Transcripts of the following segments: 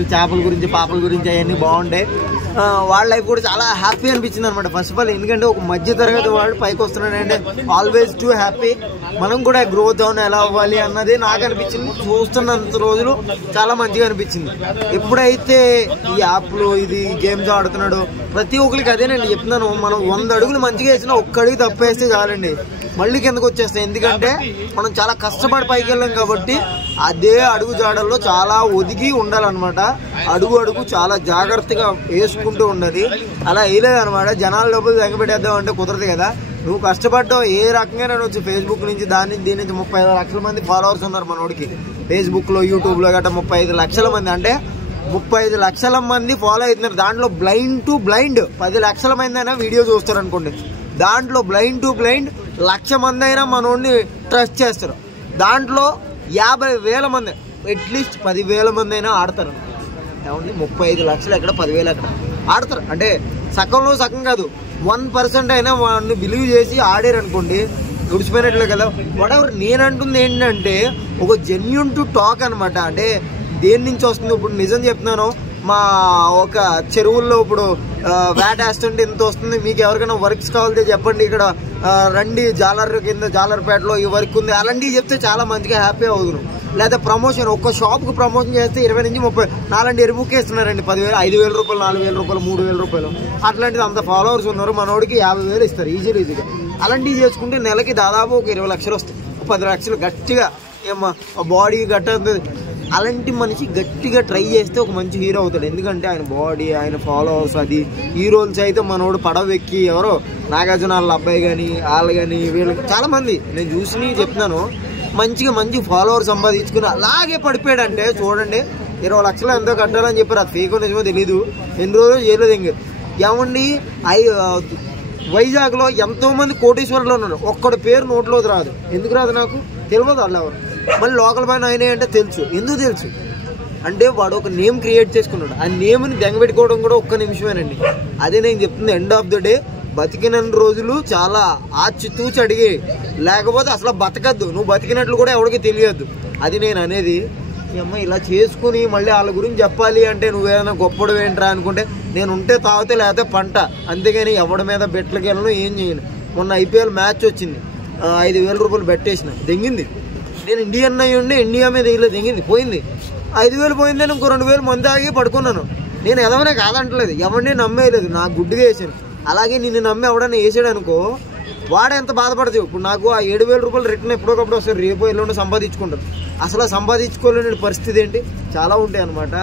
Concept చేపల గురించి పాపల గురించి అవన్నీ బాగుంటాయి. వాళ్ళ లైఫ్ కూడా చాలా హ్యాపీ అనిపించింది అనమాట. ఫస్ట్ ఆఫ్ ఆల్ ఎందుకంటే ఒక మధ్య తరగతి వాడు పైకి వస్తున్నాడంటే ఆల్వేస్ టూ హ్యాపీ. మనం కూడా గ్రోత్ అవును ఎలా అవ్వాలి అన్నది నాకు అనిపించింది. చూస్తున్నంత రోజులు చాలా మంచిగా అనిపించింది. ఎప్పుడైతే ఈ యాప్లు ఇది గేమ్స్ ఆడుతున్నాడో ప్రతి ఒక్కరికి అదే నేను చెప్తున్నాను, మనం 100 అడుగులు మంచిగా వేసినా ఒక్క అడుగు తప్పేస్తే చాలండి మళ్ళీ కిందకు వచ్చేస్తాయి. ఎందుకంటే మనం చాలా కష్టపడి పైకి వెళ్ళాం కాబట్టి అదే అడుగు జాడల్లో చాలా ఒదిగి ఉండాలన్నమాట. అడుగు అడుగు చాలా జాగ్రత్తగా వేసుకుంటూ ఉండాలి. అలా వేయలేదన్నమాట. జనాల డబ్బులు తగ్గబెట్టేద్దాం అంటే కుదరదు కదా. నువ్వు కష్టపడ్డావు ఏ రకంగా వచ్చి ఫేస్బుక్ నుంచి దీని నుంచి 35 లక్షల మంది ఫాలోవర్స్ ఉన్నారు మనోడికి. ఫేస్బుక్లో యూట్యూబ్లో గట్రా 35 లక్షల మంది, అంటే 35 లక్షల మంది ఫాలో అవుతున్నారు. దాంట్లో బ్లైండ్ టు బ్లైండ్ 10 లక్షల మంది అయినా వీడియో చూస్తారు అనుకోండి. దాంట్లో బ్లైండ్ టు బ్లైండ్ 1,00,000 మంది అయినా మనోడిని ట్రస్ట్ చేస్తారు. దాంట్లో 50,000 మంది అట్లీస్ట్ 10,000 మంది అయినా ఆడతారు. ఏమండి 35 లక్షలు ఎక్కడ 10,000 ఎక్కడ ఆడతారు. అంటే సగంలో సగం కాదు, 1% అయినా వాడిని బిలీవ్ చేసి ఆడారు అనుకోండి గుడిచిపోయినట్లే కదా. వాడెవరు నేను అంటుంది ఏంటంటే ఒక జెన్యూన్ టు టాక్ అనమాట. అంటే దేని నుంచి వస్తుంది ఇప్పుడు నిజం చెప్తున్నాను. మా ఒక చెరువుల్లో ఇప్పుడు వేటేస్తుంటే ఇంత వస్తుంది, మీకు ఎవరికైనా వర్క్స్ కావాలితే చెప్పండి, ఇక్కడ రండి జాలర్ కింద జాలర్పేటలో ఈ వర్క్ ఉంది అలాంటివి చెప్తే చాలా మంచిగా హ్యాపీ అవుతున్నాం. లేదా ప్రమోషన్ ఒక్క షాప్కి ప్రమోషన్ చేస్తే 20 నుంచి 30 నాలంటి ఎరుపుకే ఇస్తున్నారండి. 10,000 5,000 రూపాయలు 4,000 రూపాయలు 3,000 రూపాయలు అట్లాంటిది. అంత ఫాలోవర్స్ ఉన్నారు మనోడికి 50,000 ఇస్తారు ఈజీగా. అలాంటివి చేసుకుంటే నెలకి దాదాపు ఒక 20 లక్షలు వస్తాయి. 10 లక్షలు గట్టిగా ఏమో బాడీ గట్ట. అలాంటి మనిషి గట్టిగా ట్రై చేస్తే ఒక మంచి హీరో అవుతాడు. ఎందుకంటే ఆయన బాడీ ఆయన ఫాలోవర్స్ అది హీరోల్స్ అయితే మనోడు పడవ ఎక్కి ఎవరో నాగార్జున వాళ్ళ అబ్బాయి కానీ వాళ్ళు కానీ వీళ్ళు చాలా మంది నేను చూసి చెప్తున్నాను మంచిగా మంచి ఫాలోవర్స్ సంపాదించుకుని అలాగే పడిపోయాడంటే చూడండి. 20 లక్షలు ఎంతో కట్టాలని చెప్పారు. అది ఫేక్ నిజమో తెలీదు. ఎన్ని రోజులు చేయలేదు ఇంక ఏమండి. వైజాగ్లో ఎంతోమంది కోటీశ్వరులు ఉన్నారు. ఒక్కడి పేరు నోట్లోకి రాదు. ఎందుకు రాదు నాకు తెలియదు. వాళ్ళు ఎవరు మళ్ళీ లోకల్ పైన అయినాయి అంటే తెలుసు. ఎందుకు తెలుసు అంటే వాడు ఒక నేమ్ క్రియేట్ చేసుకున్నాడు. ఆ నేమ్ని బెంగపెట్టుకోవడం కూడా ఒక్క నిమిషమేనండి. అదే నేను చెప్తుంది. ఎండ్ ఆఫ్ ద డే బతికిన రోజులు చాలా ఆచితూచి అడిగి, లేకపోతే అసలు బతకద్దు. నువ్వు బతికినట్లు కూడా ఎవరికి తెలియద్దు. అది నేను అనేది. అమ్మ ఇలా చేసుకుని మళ్ళీ వాళ్ళ గురించి చెప్పాలి అంటే నువ్వేమైనా గొప్పడు ఏంట్రా అనుకుంటే నేను ఉంటే తాగితే లేకపోతే పంట, అంతేగాని ఎవడి మీద బెట్లకి వెళ్ళను ఏం చేయను. మొన్న IPL మ్యాచ్ వచ్చింది, 5,000 రూపాయలు బెట్టేసిన దెంగింది. నేను ఇండియన్ అయ్యి ఉండి ఇండియా మీద వేయలేదు, దెంగింది పోయింది. 5,000 పోయిందని ఇంకో 2,000 మంది ఆగి పడుకున్నాను. నేను ఎదవనే కాదంటలేదు, ఎవరిని నమ్మేయలేదు, నాకు గుడ్డుగా వేసాను. అలాగే నిన్ను నమ్మి ఎవడన్నా వేసాడు అనుకో వాడు ఎంత బాధపడతావు. ఇప్పుడు నాకు ఆ 7,000 రూపాయలు రిటర్న్ ఎప్పుడోకప్పుడు వస్తారు, రేపు ఎల్లుండి సంపాదించుకుంటారు. అసలు సంపాదించుకోలేని పరిస్థితి ఏంటి చాలా ఉంటాయి అనమాట.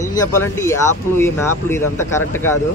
ఏం చెప్పాలంటే ఈ యాప్లు ఈ మ్యాప్లు ఇదంతా కరెక్ట్ కాదు.